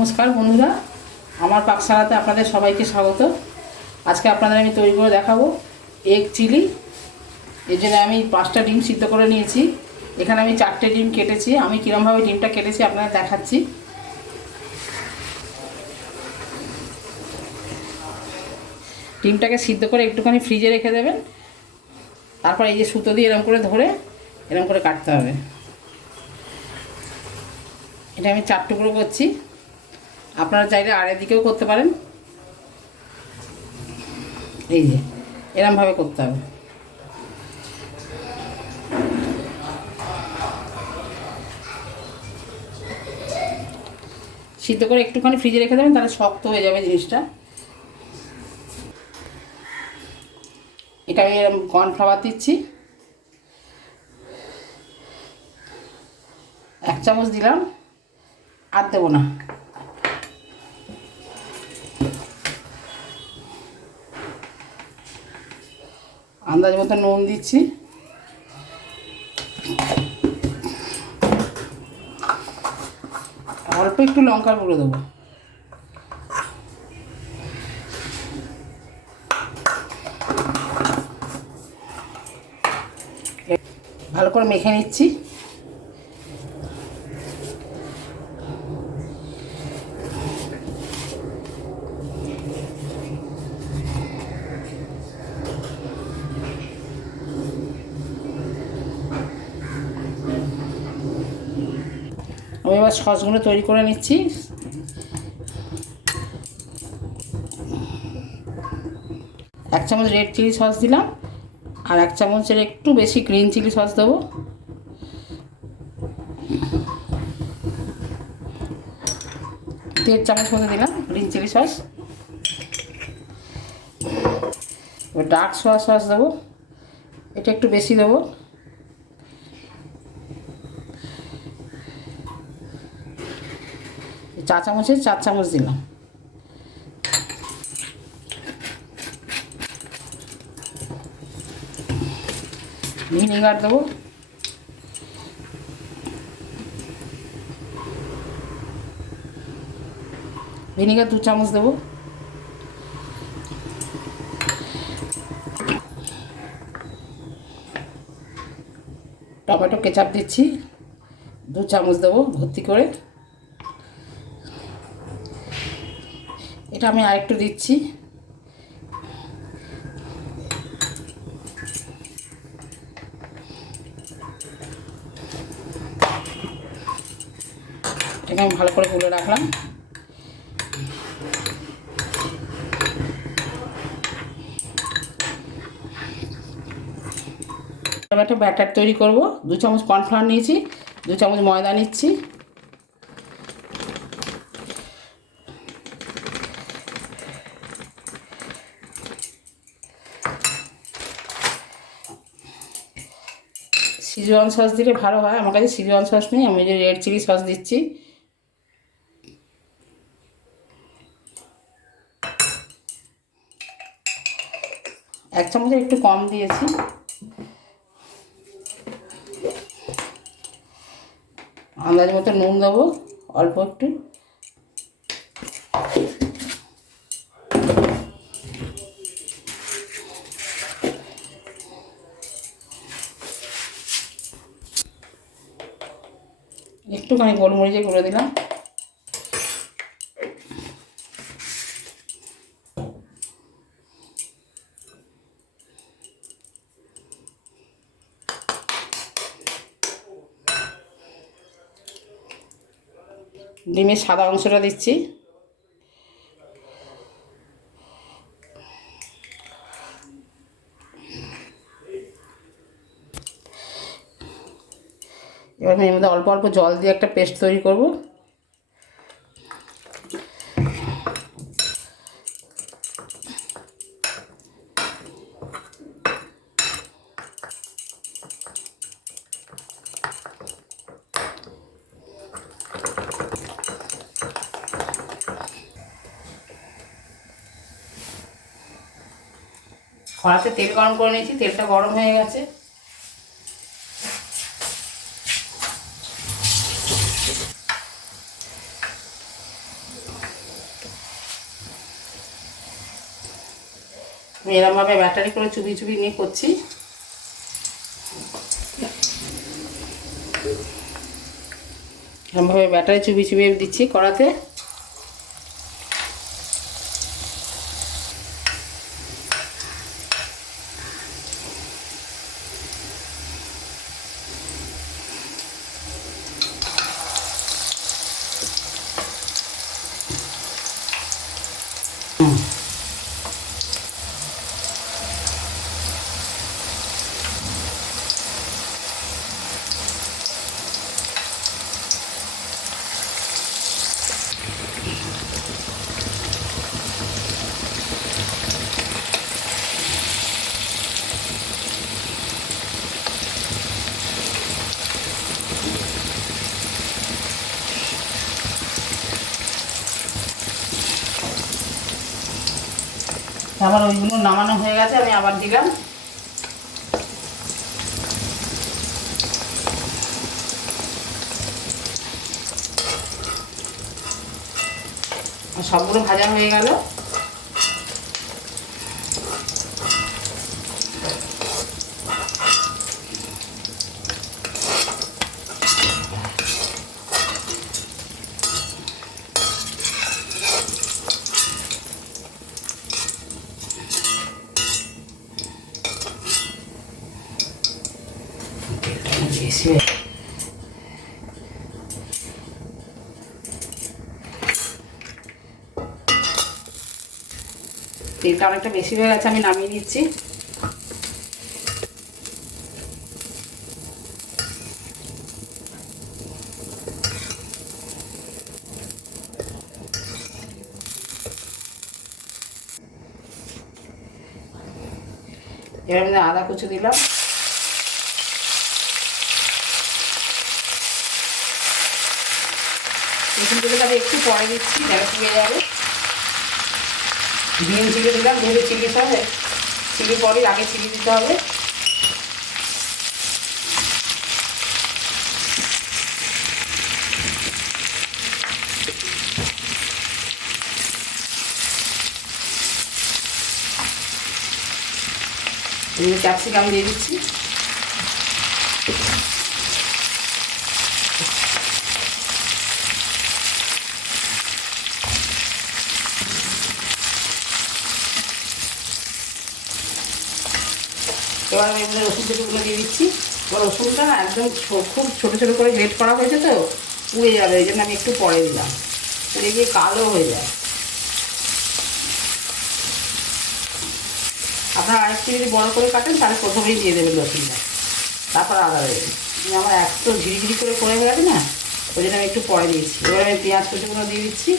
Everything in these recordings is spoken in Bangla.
নমস্কার বন্ধুরা, আমার পাকশালাতে আপনাদের সবাইকে স্বাগত। আজকে আপনাদের আমি তৈরি করে দেখাবো এগ চিলি। এর জন্য আমি 5টা ডিম সিদ্ধ করে নিয়েছি। এখানে আমি 4টে ডিম কেটেছি। আমি কীরমভাবে ডিমটা কেটেছি আপনাদের দেখাচ্ছি। ডিমটাকে সিদ্ধ করে একটুখানি ফ্রিজে রেখে দেবেন। তারপর এই যে সুতো দিয়ে এরকম করে ধরে এরকম করে কাটতে হবে। এটা আমি 4 টুকরো করছি, আপনারা চাইলে আড়াই দিকেও করতে পারেন। এই যে এরমভাবে করতে হবে। সিদ্ধ করে একটুখানি ফ্রিজে রেখে দেবেন, তাহলে শক্ত হয়ে যাবে জিনিসটা। এটা আমি এরকম কর্নফ্লাওয়ার দিচ্ছি, 1 চামচ দিলাম, আর দেবো না। আন্দাজ মতো নুন দিচ্ছি, অল্প একটু লঙ্কার গুঁড়ো দেবো। ভালো করে মেখে নিচ্ছি। আমি এবার সসগুলো তৈরি করে নিচ্ছি। 1 চামচ রেড চিলি সস দিলাম, আর 1 চামচের একটু বেশি গ্রিন চিলি সস দেবো। দেড় চামচ মতো দিলাম গ্রিন চিলি সস। এবার ডার্ক সোয়া সস দেবো, এটা একটু বেশি দেবো। চা চামচের 4 চামচ দিলাম। ভিনিগার দেবো, ভিনিগার 2 চামচ দেবো। টমেটো কেচাপ দিচ্ছি, 2 চামচ দেবো ভর্তি করে। এটা আমি আরেকটু দিচ্ছি। এটাকে আমি ভালো করে গুলে রাখলাম। একটা ব্যাটার তৈরি করব। 2 চামচ কর্নফ্লাওয়ার নিয়েছি, 2 চামচ ময়দা নিচ্ছি, সিজওয়ান সস দিলে ভালো হয়। আমার কাছে সিজওয়ান সস নেই, আমি যে রেড চিলি সস দিচ্ছি। এক চামচের একটু কম দিয়েছি। আন্দাজ মতো নুন দেবো, অল্প একটু। একটুখানি গোলমরিচে গুঁড়ো দিলাম। ডিমের সাদা অংশটা দিচ্ছি। এবার আমি এর মধ্যে অল্প অল্প জল দিয়ে একটা পেস্ট তৈরি করব। কড়াতে তেল গরম করে নিয়েছি, তেলটা গরম হয়ে গেছে। এরমভাবে ব্যাটারি করে চুবি চুবি নিয়ে করছি। এরমভাবে ব্যাটারি চুবি চুবি দিচ্ছি কড়াতে। আবার ওইগুলো নামানো হয়ে গেছে, আমি আবার দিলাম। সবগুলো ভাজা হয়ে গেল। তেলটা অনেকটা বেশি হয়ে গেছে, আমি নামিয়ে নিচ্ছি। এবার আমি আদা কুচি দিলাম। রসুন কুচিটা আমি একটু পরে দিচ্ছি, যেন পুড়ে যাবে। গ্রিন চিলি দিলাম, যেহেতু চিলি সব চিলি পরে আগে চিলি দিতে হবে। ক্যাপসিকাম দিয়ে দিচ্ছি। এবার আমি এমনি রসুন কুচিগুলো দিয়ে দিচ্ছি। এবার রসুনটা একদম খুব ছোটো ছোটো করে গ্রেট করা হয়েছে তো পুড়ে যাবে, এই জন্য আমি একটু পরে দিলাম, পুড়ে গিয়ে কালো হয়ে যায়। আপনারা আরেকটু যদি বড়ো করে কাটেন তাহলে প্রথমেই দিয়ে দেবেন রসুনটা, তারপর আদা দেবেন। আমার এত ঝিরিঝিরি করে গেছে না, ওই জন্য আমি একটু পরে দিয়েছি। এবার আমি পেঁয়াজ কুচিগুলো দিয়ে দিচ্ছি।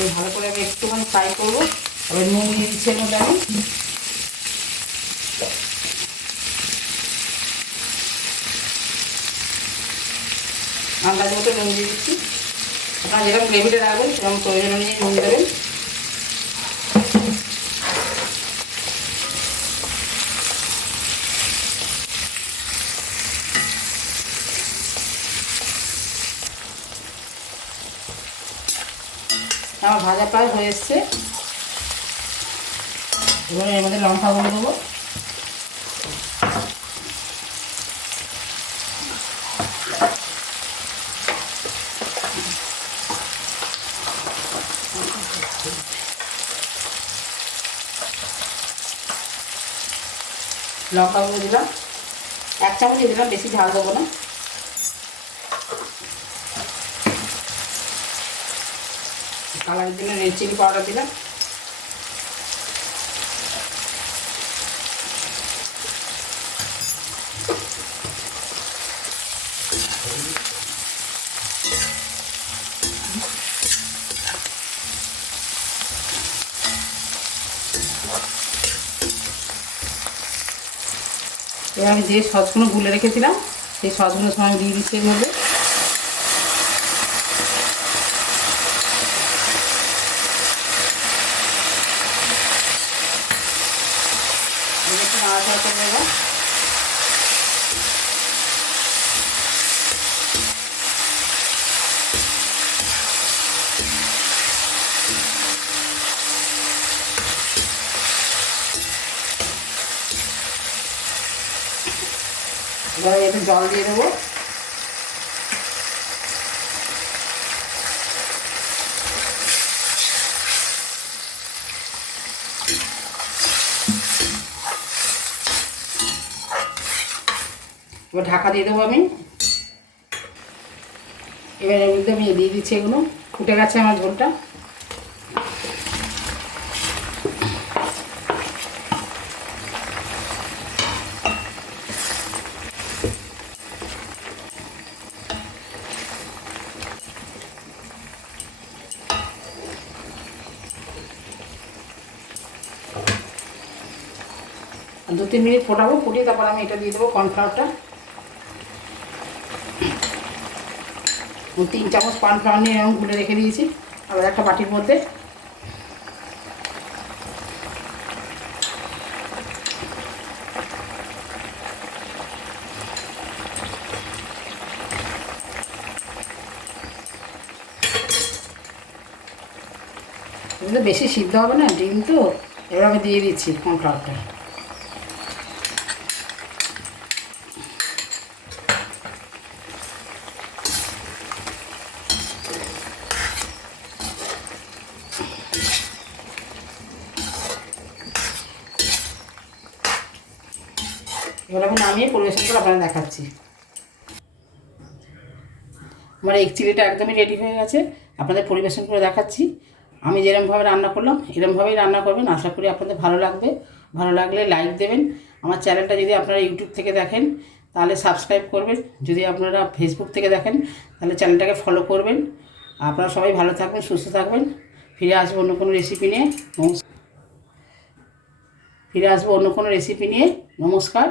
এই ভালো করে আমি একটুখানি ফ্রাই করবো। এবার নুন দিয়ে দিচ্ছি এর মধ্যে আমি। আন্দাজ মতো নুন দিয়ে দিচ্ছি। আপনারা যেরকম গ্রেভিটা রাখবেন সেরকম প্রয়োজন অনুযায়ী নুন দেবেন। আমার ভাজা প্রায় হয়ে এসছে। এবার এর মধ্যে লঙ্কা গুঁড়ো দেবো। লঙ্কা গুঁড়ো দিলাম 1 চামচ দিলাম, বেশি ঝাল দেবো না। কালারের জন্য রেড চিলি পাউডার দিলাম। এবার আমি যে সসগুলো গুলে রেখেছিলাম সেই সসগুলো সব আমি দিয়ে দিচ্ছি এর মধ্যে। নাড়াচাড়া করে নেব। এবার একটু জল দিয়ে দেবো। এবার ঢাকা দিয়ে দেবো আমি। এবার এর মধ্যে আমি দিয়ে দিচ্ছি এগুলো। ফুটে গেছে আমার ঝোলটা। আর 2-3 মিনিট ফোটাবো, ফুটিয়ে তারপর আমি এটা দিয়ে দেবো কর্নফ্লাওয়ারটা। 3 চামচ কর্নফ্লাওয়ার নিয়ে এরকম গুলে রেখে দিয়েছি আবার একটা বাটির মধ্যে। এগুলো বেশি সিদ্ধ হবে না, ডিম তো। এবার আমি দিয়ে দিচ্ছি কর্নফ্লাওয়ারটা। এবার আমি নামিয়ে পরিবেশন করে আপনাদের দেখাচ্ছি। আমার এগ চিলিটা একদমই রেডি হয়ে গেছে, আপনাদের পরিবেশন করে দেখাচ্ছি। আমি যেরকমভাবে রান্না করলাম এরকমভাবেই রান্না করবেন, আশা করি আপনাদের ভালো লাগবে। ভালো লাগলে লাইক দেবেন। আমার চ্যানেলটা যদি আপনারা ইউটিউব থেকে দেখেন তাহলে সাবস্ক্রাইব করবেন, যদি আপনারা ফেসবুক থেকে দেখেন তাহলে চ্যানেলটাকে ফলো করবেন। আপনারা সবাই ভালো থাকবেন, সুস্থ থাকবেন। ফিরে আসবো অন্য কোনো রেসিপি নিয়ে। নমস্কার।